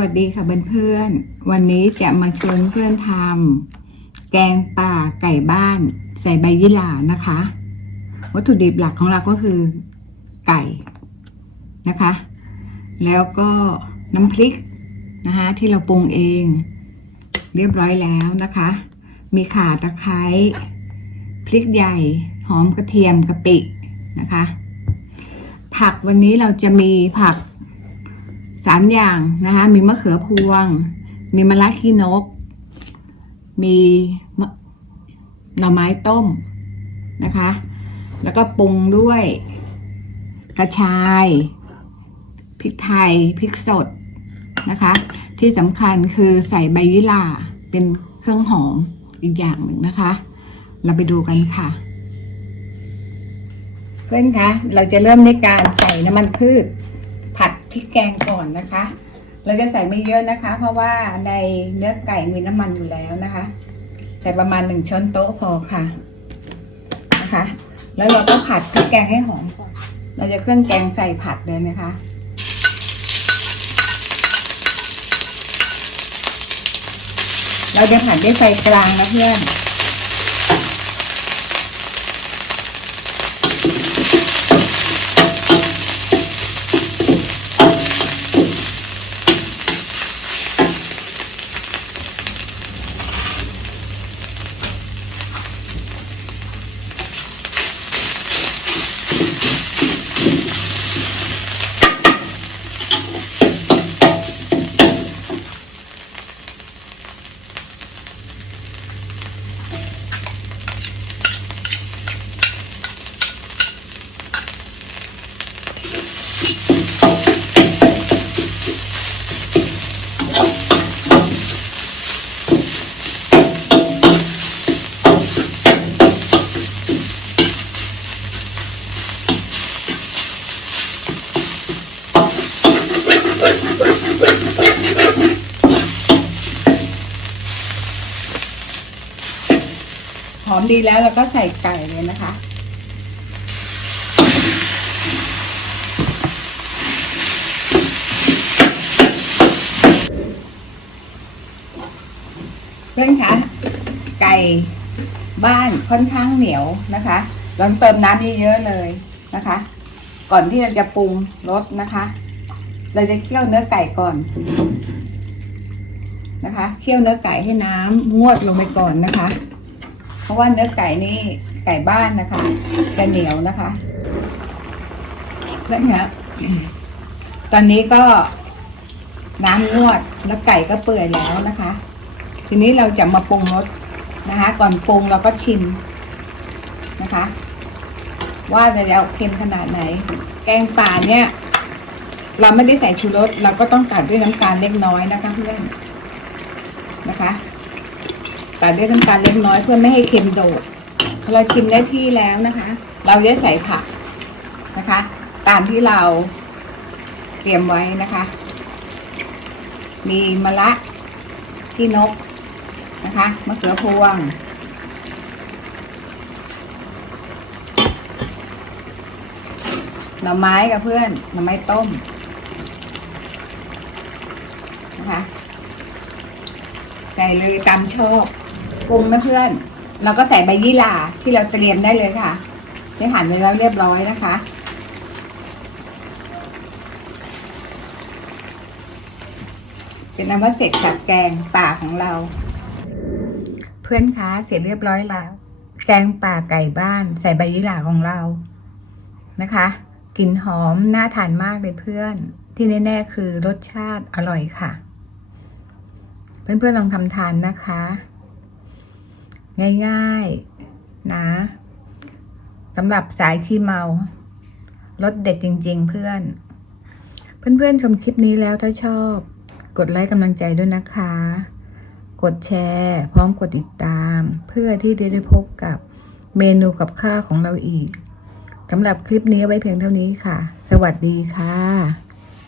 วัสดีค่ะเพื่อนๆ วันนี้จะมาชวนเพื่อนทำแกงป่าไก่บ้าน ใส่ใบยี่หร่านะคะ วัตถุดิบหลักของเราก็คือไก่นะคะ แล้วก็น้ำพริกนะคะที่เราปรุงเอง เรียบร้อยแล้วนะคะ มีข่าตะไคร้พริกใหญ่หอมกระเทียมกะปินะคะ ผักวันนี้เราจะมีผัก สามอย่างนะคะ มีมะเขือพวง มีมะระขี้นก มีหน่อไม้ต้มนะคะ แล้วก็ปรุงด้วย กระชายพริกไทยพริกสดนะคะ ที่สำคัญคือใส่ใบยิลาเป็นเครื่องหอมอีกอย่างหนึ่งนะคะ เราไปดูกันค่ะ เพื่อนคะเราจะเริ่มในการใส่น้ำมันพืช พริกแกงก่อนนะคะ เราจะใส่ไม่เยอะนะคะ เพราะว่าในเนื้อไก่มีน้ำมันอยู่แล้วนะคะ ใส่ประมาณหนึ่งช้อนโต๊ะพอค่ะนะคะ แล้วเราก็ผัดพริกแกงให้หอมก่อน เราจะเครื่องแกงใส่ผัดเลยนะคะเราจะผัดด้วยไฟกลางนะเพื่อน หอมดีแล้วเราก็ใส่ไก่เลยนะคะ เพื่อนคะ ไก่บ้านค่อนข้างเหนียวนะคะเราเติมน้ำเยอะๆเลยนะคะ ก่อนที่เราจะปรุงรสนะคะ เราจะเคี่ยวเนื้อไก่ก่อนนะคะ เคี่ยวเนื้อไก่ให้น้ำงวดลงไปก่อนนะคะ เพราะว่าเนื้อไก่นี่ไก่บ้านนะคะจะเหนียวนะคะเพื่อนคะตอนนี้ก็น้ำงวดแล้วไก่ก็เปื่อยแล้วนะคะ ทีนี้เราจะมาปรุงรสนะคะ ก่อนปรุงเราก็ชิมนะคะ ว่าจะเอาเค็มขนาดไหน แกงป่าเนี่ย เราไม่ได้ใส่ชูรสเราก็ต้องตัดด้วยน้ำตาลเล็กน้อยนะคะเพื่อนนะคะตัดด้วยน้ำตาลเล็กน้อยเพื่อไม่ให้เค็มโดดพอเราชิมได้ที่แล้วนะคะ เราจะใส่ผักนะคะ ตามที่เราเตรียมไว้นะคะ มีมะระที่นกนะคะมะเขือพวงหน่อไม้กับเพื่อนหน่อไม้ต้ม นะคะ ใส่เลยตามชอบปรุงนะเพื่อน เราก็ใส่ใบยี่หร่าที่เราเตรียมได้เลยค่ะ ได้หั่นไว้แล้วเรียบร้อยนะคะ เป็นน้ำว่าเสร็จกับแกงป่าของเรา เพื่อนคะเสร็จเรียบร้อยแล้ว แกงป่าไก่บ้าน ใส่ใบยี่หร่าของเรานะคะกลิ่นหอมน่าทานมากเลยเพื่อน ที่แน่ ๆ คือรสชาติอร่อยค่ะ เพื่อนๆลองทำทานนะคะ ง่ายๆนะสำหรับสายขี้เมารสเด็ดจริง ๆ เพื่อน เพื่อนๆชมคลิปนี้แล้วถ้าชอบ กดไลค์กำลังใจด้วยนะคะ กดแชร์ พร้อมกดติดตาม เพื่อที่จะได้พบกับเมนูกับข้าวของเราอีกสำหรับคลิปนี้ไว้เพียงเท่านี้ค่ะ สวัสดีค่ะ